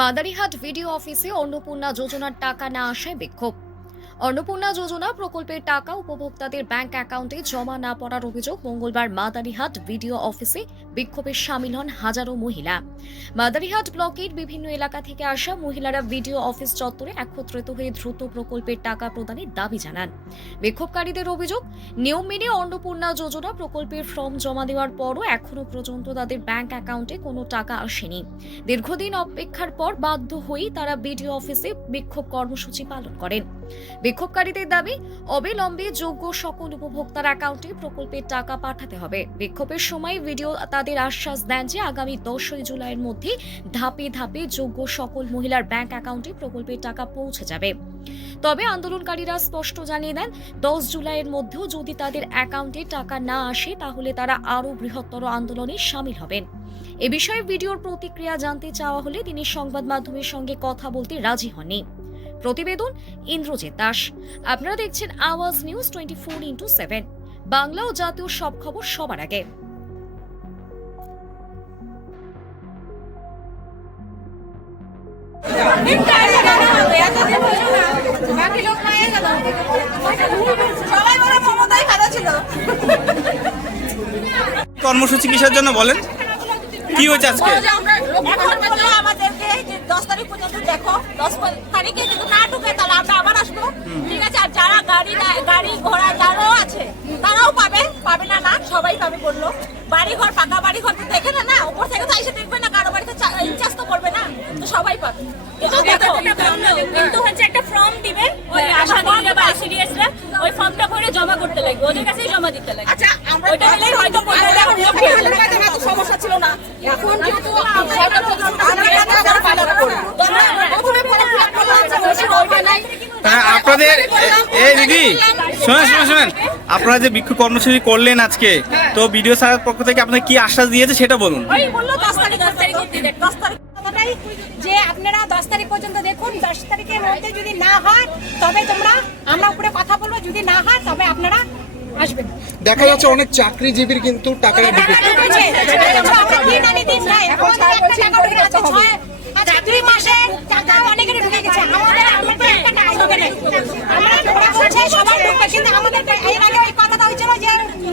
Madarihat video অফিসে অন্নপূর্ণা যোজনার টাকা না আসায় বিক্ষোভ। অন্নপূর্ণা যোজনা প্রকল্পের টাকা উপভোক্তাদের ব্যাংক অ্যাকাউন্টে জমা না পড়ার অভিযোগ মঙ্গলবার মাদারিহাট ভিডিও অফিসে বিক্ষোভে শামিল হন হাজারো মহিলা। মাদারিহাট ব্লকের বিভিন্ন এলাকা থেকে আসা মহিলারা ভিডিও অফিস চত্বরে একত্রিত হয়ে দ্রুত প্রকল্পের টাকা প্রদানের দাবি জানান। বিক্ষোভকারীদের অভিযোগ, নিয়ম মেনে অন্নপূর্ণা যোজনা প্রকল্পের ফর্ম জমা দেওয়ার পরও এখনো পর্যন্ত তাদের ব্যাংক অ্যাকাউন্টে কোনো টাকা আসেনি। দীর্ঘদিন অপেক্ষার পর বাধ্য হয়েই তারা ভিডিও অফিসে বিক্ষোভ কর্মসূচি পালন করেন। বিক্ষোভকারীদের দাবি, অবিলম্বে যোগ্য সকল উপভোক্তার অ্যাকাউন্টে প্রকল্পের টাকা পাঠাতে হবে। বিক্ষোভের সময় ভিডিও তাদের আশ্বাস দেন যে আগামী 10 জুলাইয়ের মধ্যে ধাপে ধাপে যোগ্য সকল মহিলার ব্যাংক অ্যাকাউন্টে প্রকল্পের টাকা পৌঁছে যাবে। তবে আন্দোলনকারীরা স্পষ্ট জানিয়ে দেন, 10 জুলাইয়ের মধ্যেও যদি তাদের অ্যাকাউন্টে টাকা না আসে তাহলে তারা আরও বৃহত্তর আন্দোলনে শামিল হবেন। এ বিষয়ে ভিডিওর প্রতিক্রিয়া জানতে চাওয়া হলে তিনি সংবাদ মাধ্যমের সঙ্গে কথা বলতে রাজি হননি। প্রতিবেদন ইন্দ্রজিৎ দাস। আপনারা দেখছেন আওয়াজ নিউজ 24x7, বাংলা ও জাতীয় সব খবর সবার আগে। কর্মসূচি কিসের জন্য বলেন, কি হয়েছে আজকে? আমাদেরকে 10 তারিখ পর্যন্ত দেখো, 10 তারিখে যদি না ঢুকে তাহলে আমরা আবার আসবো, ঠিক আছে? আর যারা গাড়ি ঘোড়া যারাও আছে তারাও পাবে না, না সবাই পাবে বললো। বাড়ি ঘর, পাকা বাড়ি ঘর তো দেখে না, উপর থেকে তো এসে দেখবে না, কারো বাড়িতে ইনচার্জ তো করবে না, তো সবাই পাবে। কিন্তু হচ্ছে একটা ফর্ম দিবে, ওই আশা দিলে বা সিরিয়াসরা ওই ফর্মটা ভরে জমা করতে লাগবে, ওদের কাছেই জমা দিতে লাগবে। আচ্ছা, আমরা ওইটা দিলেই হয়তো এত সমস্যা ছিল না। এখন যেহেতু আপনাদের এই দিদি শোনেন, আপনারা যে বিক্ষোভ কর্মসূচি করলেন আজকে, তো ভিডিও স্যারের পক্ষ থেকে আপনার কি আশ্বাস দিয়েছে সেটা বলুন। যে আপনারা 10 তারিখ পর্যন্ত দেখুন, 10 তারিখের মধ্যে যদি না হয় তবে আমরা উপরে কথা বলবো, যদি না হয় তবে আপনারা আসবেন। দেখা যাচ্ছে অনেক চাকরিজীবীর কিন্তু টাকা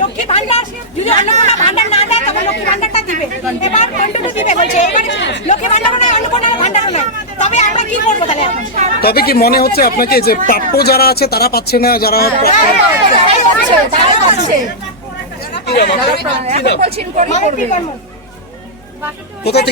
লক্ষ্মী ভান্ডার যদি অন্নপূর্ণা ভান্ডার না দেয় তবে লক্ষ্মী ভান্ডারটা দিবে। এবার কন্টিনিউ দিবে বলছে, এবার লক্ষ্মী ভান্ডারও নয়, অন্নপূর্ণা ভান্ডারও নয়, তবে আমরা কি করবো তাহলে? তবে কি মনে হচ্ছে আপনাকে যে প্রাপ্য যারা আছে তারা পাচ্ছে না, যারা কোথা থেকে